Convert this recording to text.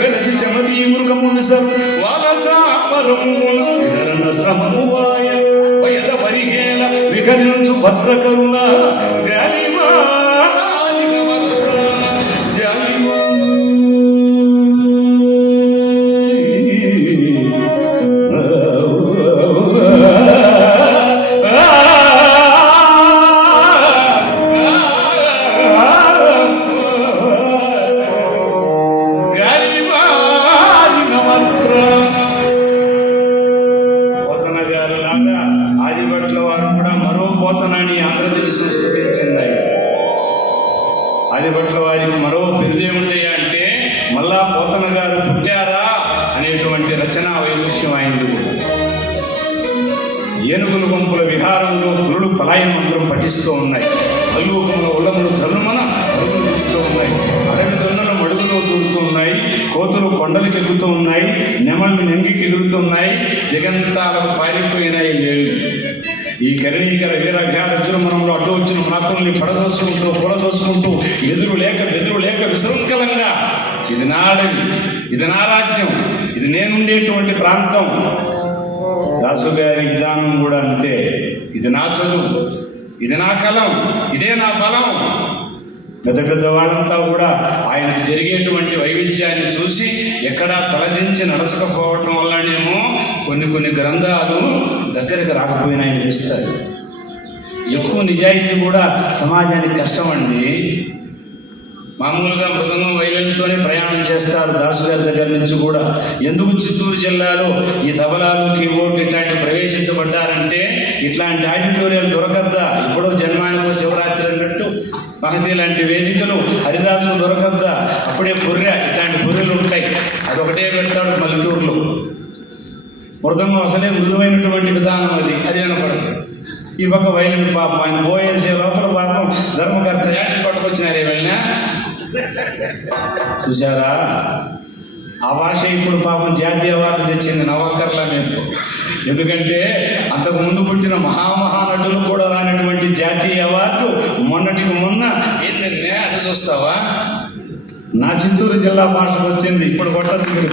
వెలచి చెమరి మృగమును sir వాలచామరమున విదరణ శ్రమమువాయ వయద పరిహేల విహరించు భద్రకరుణ గాలిమా Adibhatla వారు కూడా మరో పోతనాన్ని ఆంధ్రదేశం స్తుతించింది. ఆదిభట్ల వారికి మరో బిరుదేముందయ్యా అంటే మళ్ళా పోతన గారు పుట్టారా అనేటువంటి రచనా వైదుష్యం అయింది. ఏనుగుల గుంపుల విహారంలో పురుడు పలాయన మంత్రం పఠిస్తూ ఉన్నాయి. అల్లూకముల ఉల్లములు చల్లుమన అడుగులు తీస్తూ ఉన్నాయి. అడవి దొన్నలు మడుగులో దూరుతూ ఉన్నాయి. కోతులు కొండలకు ఎగుతూ ఉన్నాయి. నెమళ్ళు నెంగికి ఎగురుతున్నాయి. దిగంతాలకు పారిపోయినాయి వేళ్ళు. ఈ కరణీకర వీరఘార విజృంభణంలో అడ్డు వచ్చిన మనకుల్ని పడదోసుకుంటూ పొలదోసుకుంటూ ఎదురు లేక విశృంఖలంగా ఇది నాడవి, ఇది నా రాజ్యం, ఇది నేనుండేటువంటి ప్రాంతం. దాసు గారి విధానం కూడా అంతే. ఇది నా చదువు, ఇది నా కలం, ఇదే నా బలం. పెద్ద పెద్ద వాళ్ళంతా కూడా ఆయనకు జరిగేటువంటి వైవిధ్యాన్ని చూసి ఎక్కడా తలదించి నడచకపోవటం వల్లనేమో కొన్ని గ్రంథాలు దగ్గరకు రాకపోయినా అనిపిస్తాయి. ఎక్కువ నిజాయితీ కూడా సమాజానికి కష్టం అండి. మామూలుగా మృదంగం వైలెన్తోనే ప్రయాణం చేస్తారు దాసు గారి దగ్గర నుంచి కూడా. ఎందుకు చిత్తూరు జిల్లాలో ఈ తబలాలు కీబోర్డులు ఇట్లాంటివి ప్రవేశించబడ్డారంటే ఇట్లాంటి ఆడిటోరియాలు దొరకద్దా? ఇప్పుడు జన్మానికి శివరాత్రి అన్నట్టు మహతి లాంటి వేదికలు హరిదాసులు దొరకద్దా? అప్పుడే బుర్రె, ఇట్లాంటి బుర్రెలు ఉంటాయి. అదొకటే పెడతాడు పల్లెటూరులో. మృదంగం అసలే మృదువైనటువంటి విధానం, అది వినపడదు. ఈ పక్క వైలెన్ పాపం ఆయన పోయేసే లోపల పాపం ధర్మకర్త యాడ్చి పట్టుకొచ్చినారు ఏమైనా చూసారా? ఆ భాష ఇప్పుడు పాపం జాతీయ అవార్డు తెచ్చింది నవకర్ల మీకు. ఎందుకంటే అంతకు ముందు పుట్టిన మహానటులు కూడా రానటువంటి జాతీయ అవార్డు మొన్నటికి మొన్న ఏంటంటే అటు చూస్తావా, నా చిత్తూరు జిల్లా భాషకు వచ్చింది. ఇప్పుడు కొట్టచ్చు.